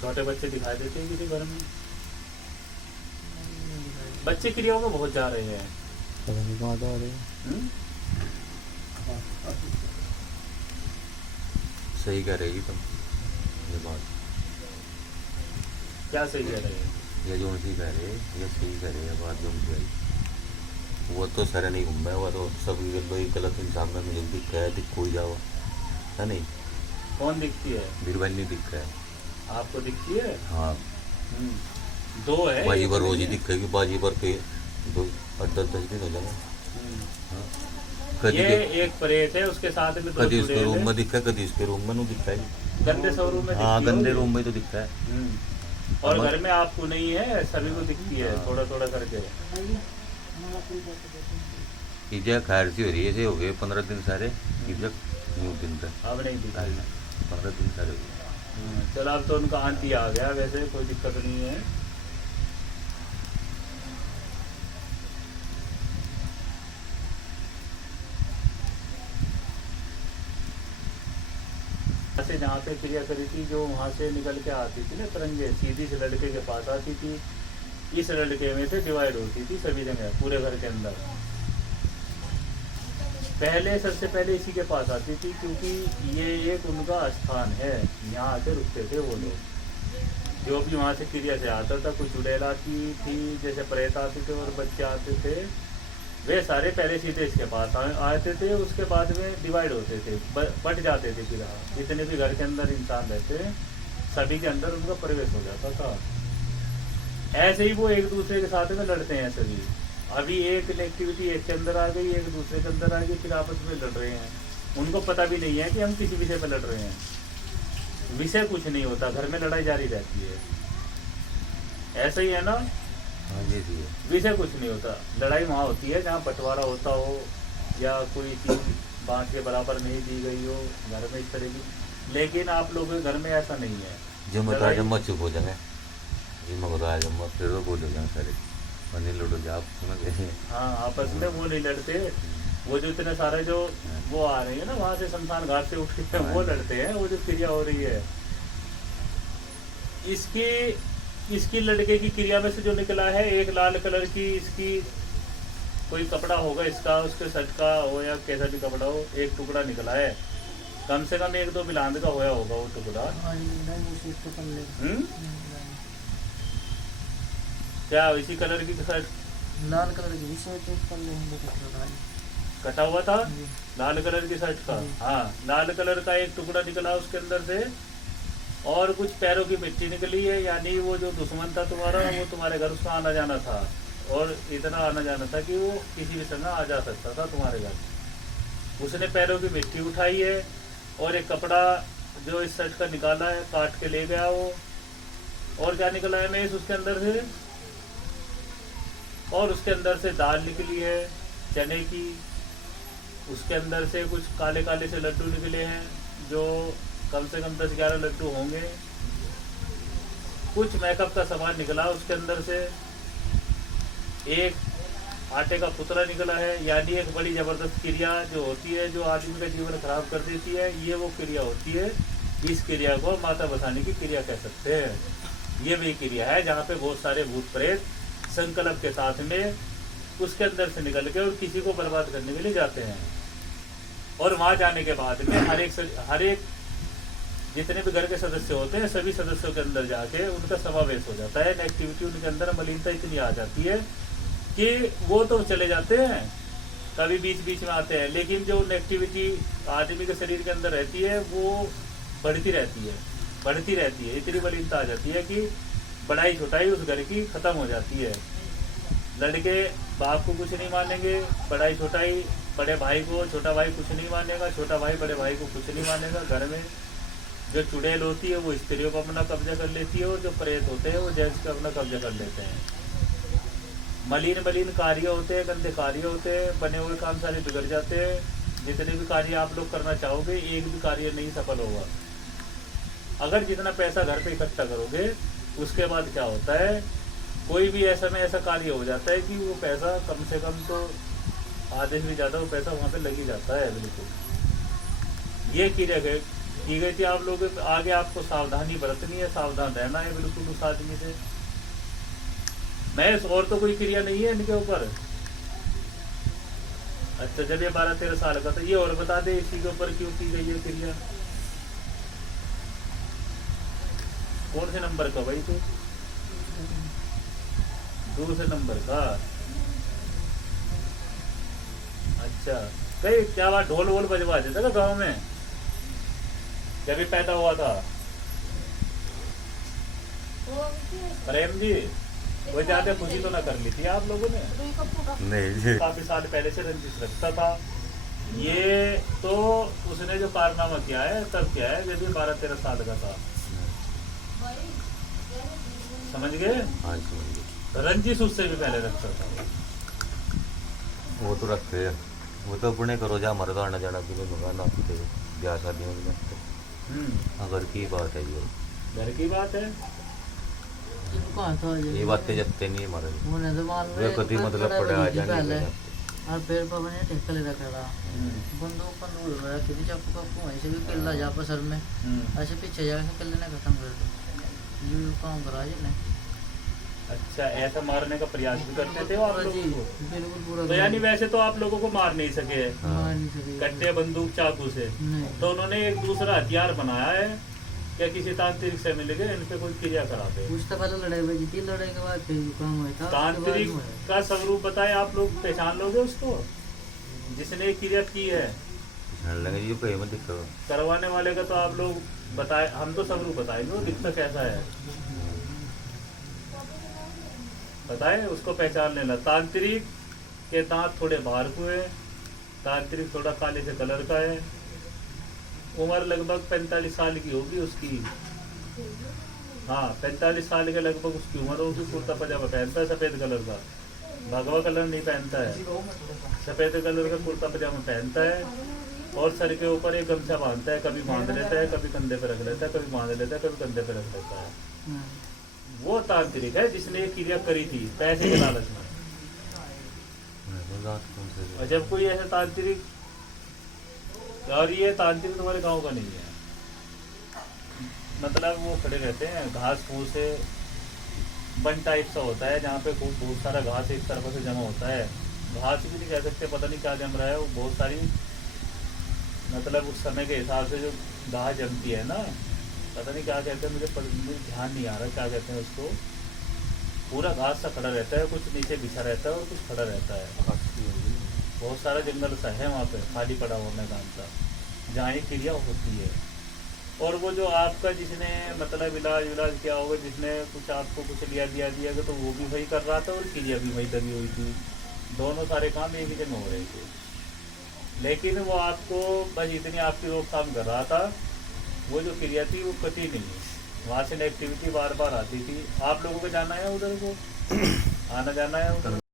छोटे बच्चे दिखाई देते हैं किसी घर में? बच्चे क्रियाओं में बहुत जा रहे हैं। पता नहीं कहाँ जा रहे हैं। हम्म? सही कह रही तुम ये बात, क्या सही कह रहे हैं? ये जो उनकी कह रहे ये सही कह रहे ये बात जो उनकी आई। वो तो सर नहीं घूम है, वो तो सब वही गलत इंसान में मुझे दिख है, दिख कोई जाओ है नहीं। कौन दिखती है? बीरबल नहीं दिख है। आपको दिखती है? हाँ दो है, बाजी एक पर रोज नहीं ही है। दिखेगी, बाजी पर के 8-10 दिन हो जाएंगे। हम्म। कभी ये एक प्रेत है, उसके साथ में दो कभी उसके चुड़ैल रूम है। में दिखा, कभी उसके रूम में नहीं दिखता है। गंदे शोरूम में हाँ दिखती गंदे होगी। रूम में तो दिखता है। और हमारे- घर में आपको नहीं है, सभी को दिखती है हाँ। थोड़ा थोड़ा करके। कीजिए खैर सी हो रही है, ऐसे हो गए 15 दिन सारे कीजिए न्यू दिन तक अब नहीं दिखाई। 15 दिन सारे हो गए। चलो अब तो उनका आंटी आ गया, वैसे कोई दिक्कत नहीं है। से जहाँ पे क्रिया करी थी, जो वहाँ से निकल के आती थी ना तरंगे, सीधी से लड़के के पास आती थी। इस लड़के में से डिवाइड होती थी सभी जगह पूरे घर के अंदर। पहले सबसे पहले इसी के पास आती थी, क्योंकि ये एक उनका स्थान है, यहाँ आके रुकते थे वो लोग। जो भी वहाँ से क्रिया से आता था, कुछ चुड़ैल आती थी, जैसे प्रेत आते थे और बच्चे आते थे, वे सारे पहले सीधे इसके पास आते थे। उसके बाद में डिवाइड होते थे, बट जाते थे। फिर जितने भी घर के अंदर इंसान रहते सभी के अंदर उनका प्रवेश हो जाता था। ऐसे ही वो एक दूसरे के साथ में लड़ते हैं सभी। अभी एक नेगेटिविटी एक के अंदर आ गई, एक दूसरे के अंदर आ गई, फिर आपस में लड़ रहे हैं। उनको पता भी नहीं है कि हम किसी विषय पर लड़ रहे हैं। विषय कुछ नहीं होता, घर में लड़ाई जारी रहती है। ऐसा ही है ना? हाँ ये भी है। विषय कुछ नहीं होता, लड़ाई वहाँ होती है जहाँ बंटवारा होता हो, या कोई चीज़ बांट के बराबर नहीं दी गई हो घर में, इस तरह की। लेकिन आप लोगों के घर में ऐसा नहीं है। जो मैं लड़ाई- जब मत चुप हो जाए, जी मैं बता जब मत फिर बोल हो जाए सारे बनी लड़ो जा आप समझ गए। हाँ, आपस में वो नहीं लड़ते। वो जो इतने सारे जो वो आ रही है ना वहाँ से, शमशान घाट से उठ के वो लड़ते हैं। वो जो क्रिया हो रही है, इसकी लड़के की क्रिया में से जो निकला है, एक लाल कलर की इसकी कोई कपड़ा होगा इसका, उसके शर्ट का हो या कैसा भी कपड़ा हो, एक टुकड़ा निकला है। कम से कम 1-2 बिलांद का होया होगा वो टुकड़ा। क्या इसी कलर की शर्ट लाल कलर की शर्ट कटा हुआ था, लाल कलर की शर्ट का? हाँ, लाल कलर का एक टुकड़ा निकला उसके अंदर से, और कुछ पैरों की मिट्टी निकली है। यानी वो जो दुश्मन था तुम्हारा, वो तुम्हारे घर उसका आना जाना था, और इतना आना जाना था कि वो किसी भी समय आ जा सकता था तुम्हारे घर। उसने पैरों की मिट्टी उठाई है, और एक कपड़ा जो इस शर्ट का निकाला है, काट के ले गया वो। और क्या निकला है मैं उसके अंदर से? और उसके अंदर से दाल निकली है चने की। उसके अंदर से कुछ काले काले से लड्डू निकले हैं, जो कम से कम 10-11 लड्डू होंगे। कुछ मेकअप का सामान निकला उसके अंदर से। एक आटे का पुतला निकला है। यानी एक बड़ी ज़बरदस्त क्रिया जो होती है, जो आदमी का जीवन खराब कर देती है, ये वो क्रिया होती है। इस क्रिया को माता बसाने की क्रिया कह सकते हैं। ये वही क्रिया है जहाँ पे बहुत सारे भूत प्रेत संकल्प के साथ में उसके अंदर से निकल के और किसी को बर्बाद करने के लिए जाते हैं। और वहाँ जाने के बाद में हर एक जितने भी घर के सदस्य होते हैं, सभी सदस्यों के अंदर जाके उनका समावेश हो जाता है। नेगेटिविटी उनके अंदर, मलिनता इतनी आ जाती है कि वो तो चले जाते हैं, कभी बीच बीच में आते हैं, लेकिन जो नेगेटिविटी आदमी के शरीर के अंदर रहती है वो बढ़ती रहती है। इतनी मलिनता आ जाती है कि बड़ाई छोटाई उस घर की खत्म हो जाती है। लड़के बाप को कुछ नहीं मानेंगे, बड़ाई छोटाई बड़े भाई को, छोटा भाई कुछ नहीं मानेगा, छोटा भाई बड़े भाई को कुछ नहीं मानेगा। घर में जो चुड़ैल होती है वो स्त्रियों को अपना कब्जा कर लेती है, और जो प्रेत होते हैं वो जेंट्स को अपना कब्जा कर लेते हैं। मलिन कार्य होते हैं, गंदे कार्य होते हैं, बने हुए काम सारे बिगड़ जाते हैं। जितने भी कार्य आप लोग करना चाहोगे, एक भी कार्य नहीं सफल होगा। अगर जितना पैसा घर पे इकट्ठा करोगे, उसके बाद क्या होता है, कोई भी ऐसा कार्य हो जाता है कि वो पैसा कम से कम तो आधे से भी ज़्यादा वो पैसा वहाँ पे लग ही जाता है। बिल्कुल ये की गई थी आप लोगों के आगे। आपको सावधानी बरतनी है, सावधान रहना है बिल्कुल उस आदमी से। मैं और तो कोई क्रिया नहीं है इनके ऊपर। अच्छा, जब ये 12-13 साल का था, ये और बता दे इसी के ऊपर क्यों की गई है क्रिया? कौन से नंबर का भाई तू? दूसरे नंबर का। अच्छा, कई क्या बात, ढोल वोल बजवा देता था गाँव में जब ये पैदा हुआ था? प्रेम जी, वो ज्यादा खुशी तो ना कर ली थी आप लोगों ने? नहीं जी, काफी साल पहले से रंजिश रखता था ये तो। उसने जो कारनामा किया है तब किया है जब ये 12-13 साल का था, समझ गए? हाँ समझ गए। रंजिश उससे भी पहले रखता था। वो तो रखते हैं, वो तो अपने करो जा, हमारे तो आना जाना भी नहीं होगा ना, थे ब्याह शादियों में अगर की बात है ये, घर की बात है। कहाँ था ये बातें जबते नहीं हमारे उन्हें तो मान वे कभी मतलब पड़े आ जाएंगे और पेड़ पर बने ठेका ले रखा था बंदूक पर नूर में रखी थी, चाकू काकू ऐसे भी किल्ला जा पर सर में ऐसे पीछे जाके किले ने खत्म कर दिया। ये काम करा जी ने। अच्छा, ऐसा मारने का प्रयास भी करते थे वो आप जी लोगों को? बिल्कुल पूरा तो यानी वैसे तो आप लोगों को मार नहीं सके मार नहीं सके। कट्टे बंदूक चाकू से, नहीं तो उन्होंने एक दूसरा हथियार बनाया है क्या? किसी तांत्रिक से मिल गए, इन पे कोई क्रिया कराते? कुछ तो पहले लड़ाई बजी थी, लड़ाई के बाद फिर काम हुआ था। तांत्रिक का स्वरूप बताए, आप लोग पहचान लोगे उसको जिसने क्रिया की है? लगे ये पे मत दिखो। करवाने वाले का तो आप लोग बताए, हम तो स्वरूप बताएंगे वो दिखता कैसा है, बताए उसको पहचान लेना। तांत्रिक के दांत थोड़े बाहर हुए, तांत्रिक थोड़ा काले से कलर का है, उम्र लगभग 45 साल की होगी उसकी। हाँ, 45 साल के लगभग उसकी उम्र होगी। कुर्ता पजामा पहनता है सफ़ेद कलर का, भगवा कलर नहीं पहनता है, सफ़ेद कलर का कुर्ता पजामा पहनता है और सर के ऊपर एक गमछा बांधता है, कभी बांध लेता है, कभी कंधे पर रख लेता है, कभी बांध लेता है, कभी कंधे पर रख लेता है। वो तांत्रिक है जिसने ये क्रिया करी थी पैसे के लालच में। और जब कोई ऐसा तांत्रिक, और ये तांत्रिक तुम्हारे गांव का नहीं है, मतलब वो खड़े रहते हैं घास फूस से वन टाइप सा होता है जहाँ पे खूब बहुत सारा घास एक तरफ से जमा होता है। घास भी नहीं कह सकते, पता नहीं क्या जम रहा है, वो बहुत सारी, मतलब उस समय के हिसाब से जो घास जमती है ना, पता नहीं क्या कहते हैं, मुझे ध्यान नहीं आ रहा क्या कहते हैं उसको। पूरा घास सा खड़ा रहता है, कुछ नीचे बिछा रहता है और कुछ खड़ा रहता है। बहुत सारा जंगल सा है वहाँ पे, खाली पड़ा हुआ मैदान सा, जहाँ ये क्रिया होती है। और वो जो आपका जिसने मतलब इलाज किया होगा, जिसने कुछ आपको कुछ दिया तो वो भी वही कर रहा था और क्रिया भी वही दबी हुई थी। दोनों सारे काम एक ही जगह हो रहे थे, लेकिन वो आपको बस इतनी आपकी रोकथाम कर रहा था। वो जो क्रिया थी वो कटी नहीं, वहाँ से नेगेटिविटी बार बार आती थी। आप लोगों को जाना है उधर को, आना जाना है उधर?